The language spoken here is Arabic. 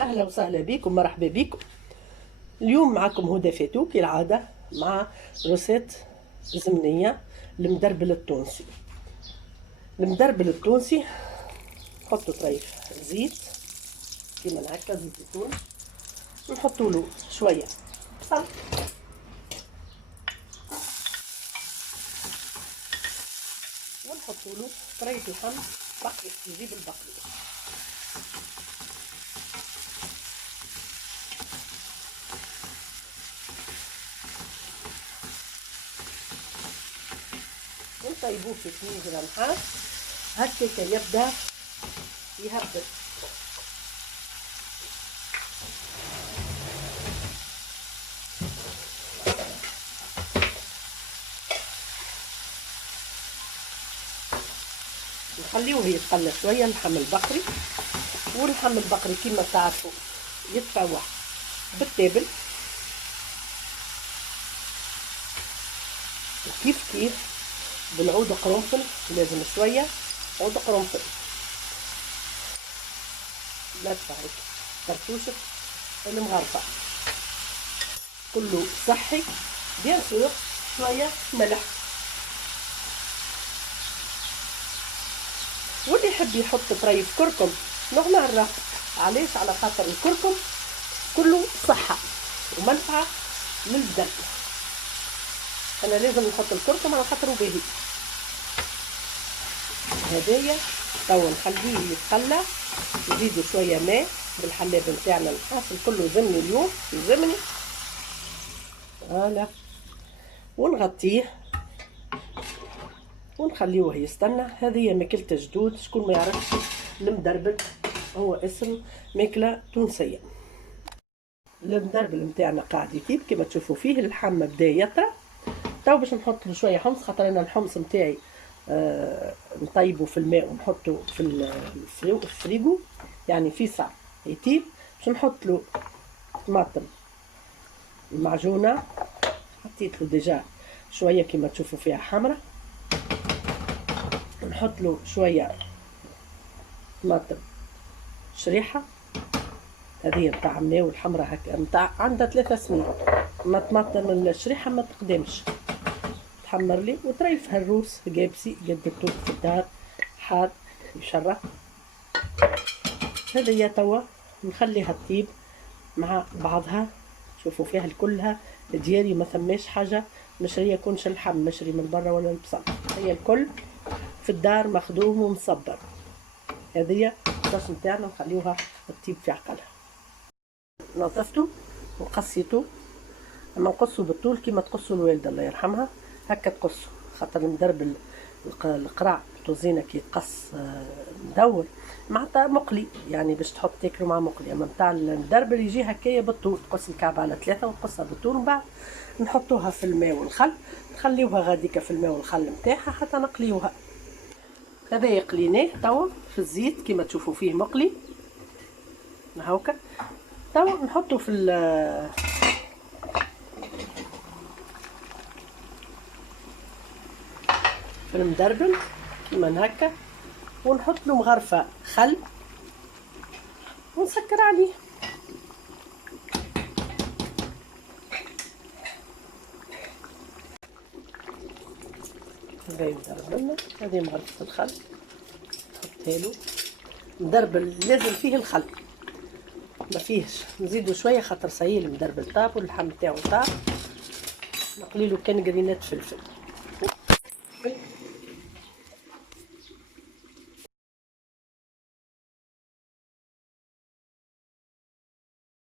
اهلا وسهلا بكم، مرحبا بكم. اليوم معكم هدى فاتو كالعاده مع روسيت زمنيه المدربل التونسي. المدربل التونسي نحطوا طريف زيت كيما هكا، زيت زيتون، نحطوا له شويه بصل ونحطوا له طريف لحم بقري، يجيب البقري. ونطيبوه في 2 جرام حاف هكا يبدا يهبط. نخليوه يتقلى شويه اللحم البقري، واللحم البقري كما تعرفوا يتفوح بالتابل، وكيف كيف بالعود قرنفل، لازم شويه عود قرنفل، لا تفعلك فرتوشة المغرفه، كله صحي. بيان سور شويه ملح، واللي يحب يحط طريف كركم نورمال راه. علاش؟ على خاطر الكركم كله صحه ومنفعه للبدن. انا لازم نحط الكركم على خاطره باهي. هدايا توا نخليه يتقلى، نزيدو شويه ماء بالحلاب نتاعنا الحاصل كله زمني اليوم زمني، فوالا، ونغطيه ونخليوه يستنى. هذه ماكلة جدود، شكون ما يعرفش المدربل هو اسم ماكلة تونسية. المدربل نتاعنا قاعد يطيب كما تشوفوا فيه، اللحم بدا يطرى. تو باش نحط له شويه حمص، خاطر انا الحمص نتاعي نطيبه في الماء ونحطه في الفريغو، يعني في ساعه يطيب. باش نحط له طماطم المعجونه، حطيت له ديجا شويه كما تشوفوا فيها حمرة. نحط له شويه طماطم شريحه، هذه نتاع عماو الحمرة هكا، نتاع عندها 3 سنين. ما طماطم الشريحه ما تقدمش، تحمر لي. وطريف هالروس جابسي قدرتو في الدار حار يشرح. هذه توا نخليها تطيب مع بعضها. شوفوا فيها كلها دياري، ما ثماش حاجه مشريه، يكونش اللحم مشري من برا ولا البصل، هي الكل في الدار مخدوم ومصبر. هذه الصوص نتاعنا نخليوها تطيب في عقلها. نظفتو وقصيتو، اما نقصو بالطول كيما تقصو الوالده الله يرحمها، هكا تقصو، خاطر المدربل القرع توزينه كي تقص مدور معناتها مقلي، يعني باش تحط تاكلو مع مقلي. اما نتاع المدربل يجي هكايا بالطول، تقص الكعبه على 3 وتقصها بالطول، ومن بعد نحطوها في الماء والخل، نخليوها غاديكا في الماء والخل نتاعها حتى نقليوها. هذا يقليناه توا في الزيت كيما تشوفوا فيه مقلي هاكا. توا نحطو في المدربل كيما هكا، ونحط له مغرفه خل ونسكر عليه. هذا يدربلنا، هذه مغرفه الخل نحطها له. مدربل لازم فيه الخل، ما فيهش نزيدو شويه خاطر صايي المدربل طاب واللحم تاعو طاب. نقليلو كان قرينات فلفل.